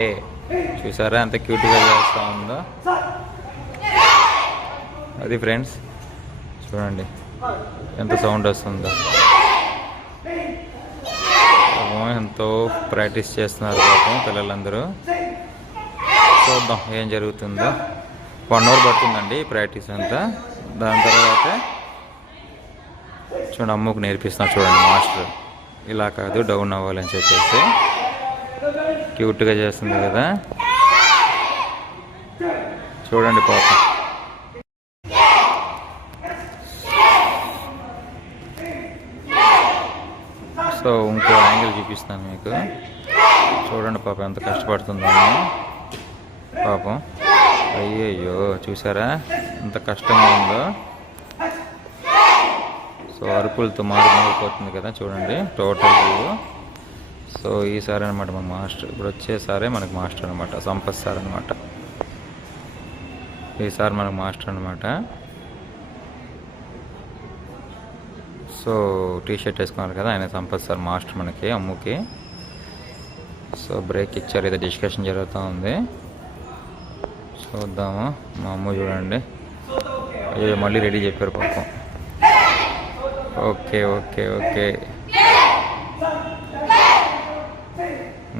చూసారా ఎంత క్యూట్గా చేస్తూ ఉందో. అది ఫ్రెండ్స్ చూడండి ఎంత సౌండ్ వస్తుందో. ఎంతో ప్రాక్టీస్ చేస్తున్నారు పాపం పిల్లలందరూ. చూద్దాం ఏం జరుగుతుందో. 1 అవర్ పడుతుందండి ప్రాక్టీస్ అంతా. దాని తర్వాత చూడండి అమ్మకు నేర్పిస్తున్నారు చూడండి మాస్టర్. ఇలా కాదు డౌన్ అవ్వాలని చెప్పేసి క్యూట్గా చేస్తుంది కదా చూడండి పాపం. సో ఇంకో యాంగిల్ చూపిస్తాను మీకు. చూడండి పాపం ఎంత కష్టపడుతుందో పాపం. అయ్యయ్యో చూసారా ఎంత కష్టంగా ఉందో. సో అరుపులతో మారిపోతుంది కదా చూడండి టోటల్ వ్యూ. సో ఈసారి అనమాట మన మాస్టర్. ఇప్పుడు వచ్చేసారే మనకు మాస్టర్ అనమాట, సంపత్ సార్ అనమాట. ఈసారి మనకు మాస్టర్ అనమాట. సో టీషర్ట్ వేసుకున్నారు కదా ఆయన సంపత్ సార్ మాస్టర్ మనకి అమ్ముకి. సో బ్రేక్ ఇచ్చారు, ఏదో డిస్కషన్ జరుగుతూ ఉంది. చూద్దాము. మా అమ్మ చూడండి అయ్యో మళ్ళీ రెడీ చెప్పారు పాపం. ఓకే ఓకే ఓకే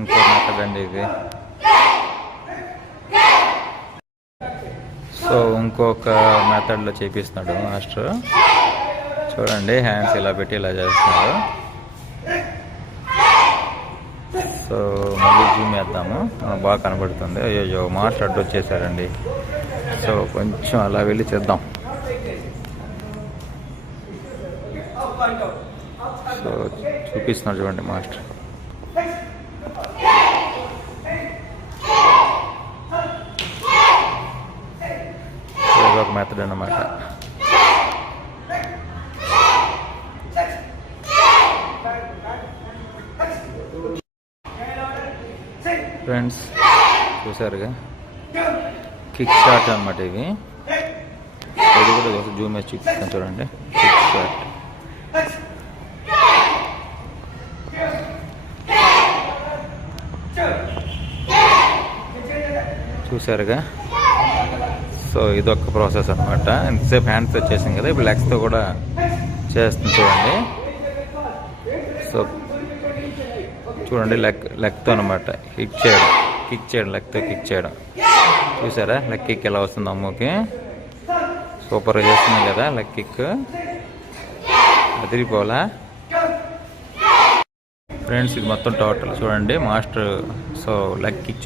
ఇంకో మెథడ్ అండి ఇది. సో ఇంకొక మెథడ్లో చేపిస్తున్నాడు మాస్టర్. చూడండి హ్యాండ్స్ ఇలా పెట్టి ఇలా చేస్తున్నారు. సో మళ్ళీ జూమ్ వేద్దాము, బాగా కనబడుతుంది. అయ్యో మాస్టర్ అడ్డు వచ్చేసారండి. సో కొంచెం అలా వెళ్ళి చేద్దాం. సో చూపిస్తున్నారు చూడండి మాస్టర్. ఇది ఒక మెథడ్ అన్నమాట. ఫ్రెండ్స్ చూసారుగా కిక్ షాట్ అన్నమాట ఇవి. ఇది కూడా జూమ్ వేసి చూపిస్తాను చూడండి. కిక్ షాట్ చూసారుగా. సో ఇదొక ప్రాసెస్ అనమాట. ఎంతసేపు హ్యాండ్స్ వచ్చేసింది కదా, ఇప్పుడు లెగ్స్తో కూడా చేస్తుంది చూడండి. సో చూడండి లెగ్తో అనమాట కిక్ చేయడం లెగ్తో కిక్ చేయడం. చూసారా లెగ్ కిక్ ఎలా వస్తుంది అమ్మకి. సూపర్గా చేస్తుంది కదా లెగ్ కిక్, అదిరిపోలా ఫ్రెండ్స్. ఇది మొత్తం టోటల్ చూడండి మాస్టర్. So leg kick